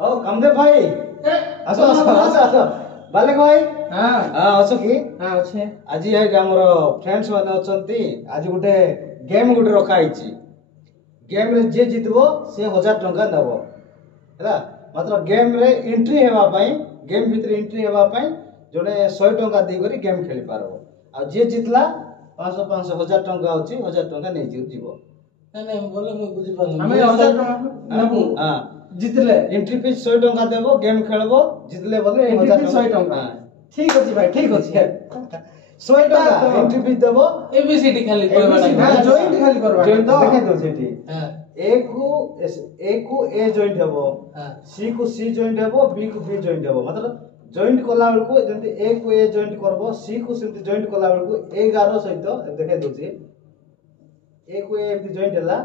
ओ कामदेव भाई आसो आसो आसो आसो बालेक भाई हां हां आसो की हां अच्छे आज ये हमर फ्रेंड्स माने अछंती आज गुटे गेम गुटे रखा आइची गेम रे जे जितबो से 1000 टंका दबो हैला मात्र गेम रे एंट्री हेबा पई गेम भीतर एंट्री हेबा पई जोने 100 टंका दे करी गेम खेली पारबो आ जे जितला 500 500 1000 टंका होची 1000 टंका नै जीवो नहीं बोले मैं बुझी पारलो हमें 1000 टंका नबो हां जितले एंट्री फीस 100 टंका देबो गेम खेलबो जितले बोले 1000 टंका ठीक अछि भाई ठीक अछि 100 टंका एंट्री फीस देबो एबीसीडी खाली करबा हां जॉइंट खाली करबा तो देखे दो सेठी हां ए को ए जॉइंट हेबो हां सी को सी जॉइंट हेबो बी को बी जॉइंट हेबो मतलब जॉइंट कोला बेल को जंती ए को ए जॉइंट करबो सी को सेंती जॉइंट कोला बेल को 11 सहित देखे दोची ए को ए एमती जॉइंट हला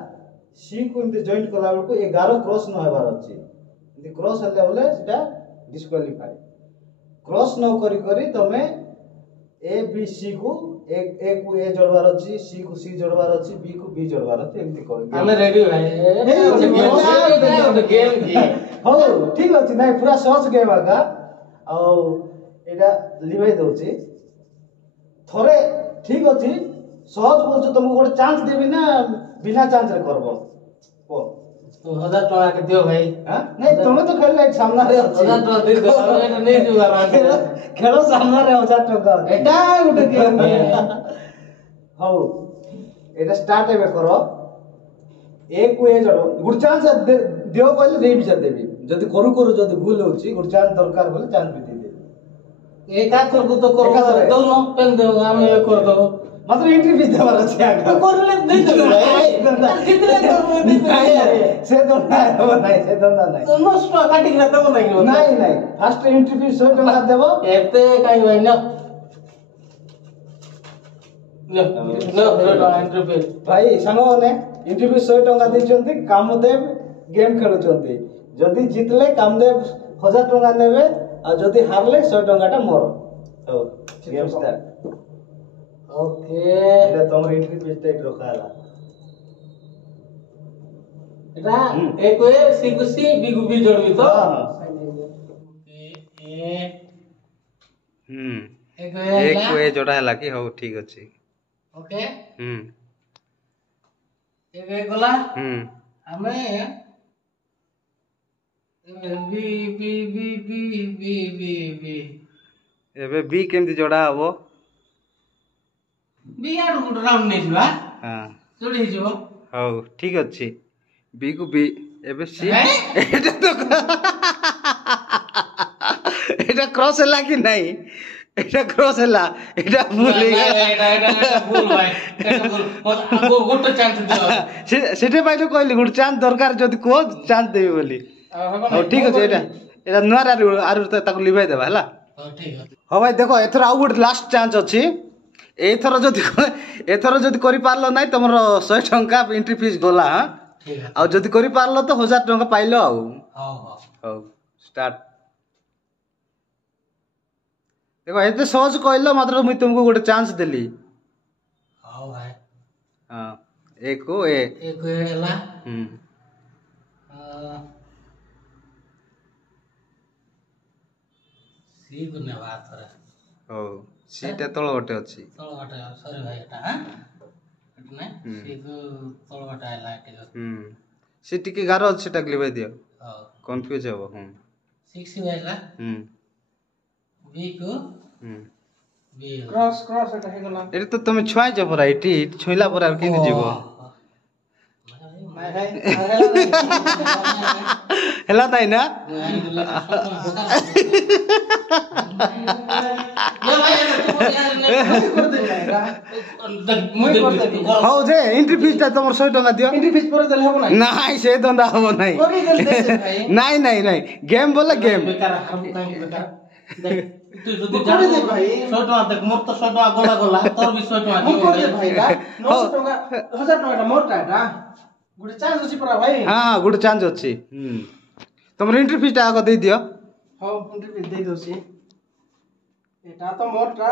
सी को एमती जॉइंट कोला बेल को 11 क्रॉस न हेबार अछि एमती क्रॉस हले बोले सेटा डिस्क्वालीफाई क्रॉस न करी करी तमे ए बी सी को ए को ए जोड़वार अछि सी को सी जोड़वार अछि बी को बी जोड़वार अछि एमती कर हमें रेडी भाई गेम की हो ठीक अछि नै पूरा सहज गेम आगा आ एटा लिवाई दोछि थोरे ठीक अछि सहज बोलछ तुमको गोटे चांस देबी ना बिना चांस रे करबो ओ तो 1000 टका के दियो भाई हां नहीं तुमे तो खेल लाइक सामने रे अछि 1000 टका दे दो एटा नहीं जुगार खेलो सामने रे 1000 टका एटा गोटे गेम हो एटा स्टार्ट हेबे करो एक को ए जड़ो गुड चांस दियो कहले देई भी देबी जदी करू करू जदी भूल होची गुड चांस दरकार बोले चांस भी दे दे एक हाथ को तो कर दो न पेन दो हम ये कर दो मात्र एंट्री फीस देबार अछि आगे तो कर ले दे दो भाई जितले तो दे से दोना नहीं से दोना नहीं तो नष्ट काटी के दबो नहीं नहीं नहीं फर्स्ट एंट्री फीस 100 टका देबो एते काई भाई न एंट्री फीस भाई सांगो ने एंट्री फीस 100 टका दैछंती कामदेव गेम खेलुचंती जदी जितले कामदेव 1000 टका नेबे आ जदी हारले 100 टकाटा मोर हो गेम स्टार्ट ओके एटा तमर एंट्री फीस टेक रखाला एटा ए को ए सी को सी बी को बी जोड़बी तो हां ए एक को ए जोड़ा हला की हो ठीक अछि ओके एक गला हमें बी बी बी बी बी बी बी एबे बी केमती जोड़ा हबो बी आर गुड राउंड नै जिवा हां जोड़ी जो हो ठीक अछि बी को बी एबे सी एटा तो एटा क्रॉस हला कि नहीं एटा क्रॉस हला एटा भूल एटा भूल भाई एटा भूल आगो गोटे चांस दियो सेटे भाई तो कहली गुड चांस दरकार जदी को चांस देबे बोली हो ठीक अछि एटा नुआर आरु ताको लिवाई देबा हला हो ठीक अछि हो भाई देखो एथर आउ गुड लास्ट चांस अछि एथर जदी करि पारलो नै तमरो 100 टंका एंट्री फीस गोला हां ठीक है आ जदी करि पारलो तो 1000 टंका पाइलो आउ हां हो स्टार्ट देखो एते सहज कहलो मात्र मुई तुमको गोटे चांस देली हां भाई हां एक को ए हला सी को ने बात रे हो सीटा तळ गोटे अछि तळ गोटे सॉरी भाई एटा हां एटने सी को तळ गोटे हला एटा सी टिके गारो अछि सेटा लिबाय दियो हां कंफ्यूज हेबो 6 हला बी को बी क्रॉस क्रॉस एटा हे गला एटा तो तुम छुआई जे परा इटी छुइला परा केन जीवो हेला ताई ना हो जे एंट्री फीस ता तुम 100 टका दियो एंट्री फीस पर देले हो नहीं से दंदा हो नहीं नहीं गेम बोला गेम बेकार तू जदी जान दे भाई 100 टका देख मोर तो 100 टका गोला गोला तोर भी 100 टका हम कर दे भाई गा 900 टका 1000 टका मोर टाटा गुड चांस अछि परा भाई हां गुड चांस अछि तुम एंट्री फीस ता आगो दे दियो हां एंट्री फीस दे दोसी एटा तो मोर टा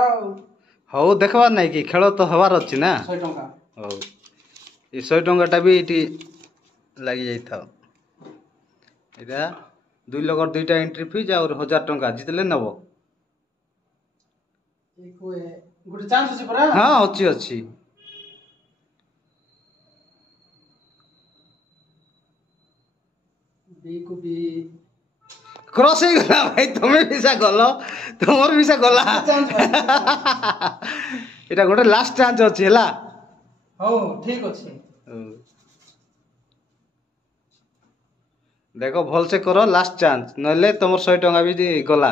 हो देखबा नै कि खेल तो हवार अछि ना 100 टका हो ए 100 टकाटा भी इटी लागि जाई था एटा 2 লগর 2টা এন্ট্রি ফিজ আর 1000 টঙ্কা জিতলে নেব। ଗୋଟେ ଚାନ୍ସ ଅଛି ପରା। ହଁ ଅଛି ଅଛି। বি কো বি ক্রস হয়ে গলা ভাই, তুমি ভিসা গল, তোমার ভিসা গলা। এটা গোটে লাস্ট চান্স ଅଛି ହେଲା। ହଉ ଠିକ ଅଛି। ଦେଖ ଭଲସେ କର, ଲାଷ୍ଟ ଚାନ୍ସ, ନହେଲେ ତମର 100 ଟଙ୍କା ବି ଗଲା।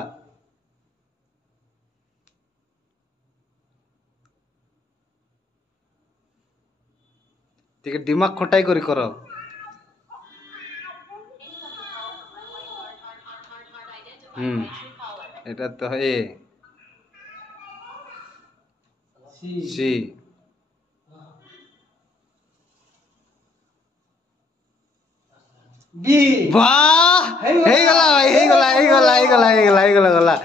ଟିକେ ଦିମାଗ ଖଟାଇ କରି କର। এটা তো এ সি। বি বাহ, ହେଇଗଲା ଭାଇ, ହେଇଗଲା ହେଇଗଲା ହେଇଗଲା ହେଇଗଲା ହେଇଗଲା ଗଲା।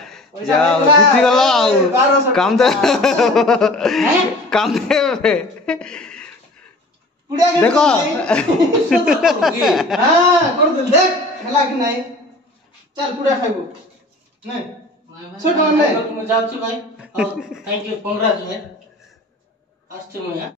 ଯାଅ ଜିତି ଗଲ ଆଉ। କାମ ଦେ କାମ ଦେ ଦେଖ। ହଁ କରିଦେଲି ଦେଖ ହେଲା କି ନାହିଁ। ଚାଲ ପୁଡିଆ ଖାଇବୁ ନାଇଁ। ମୁଁ ଯାଉଛି ଭାଇ। Thank you, congratulate. ଆସିଛି ମୁଁ।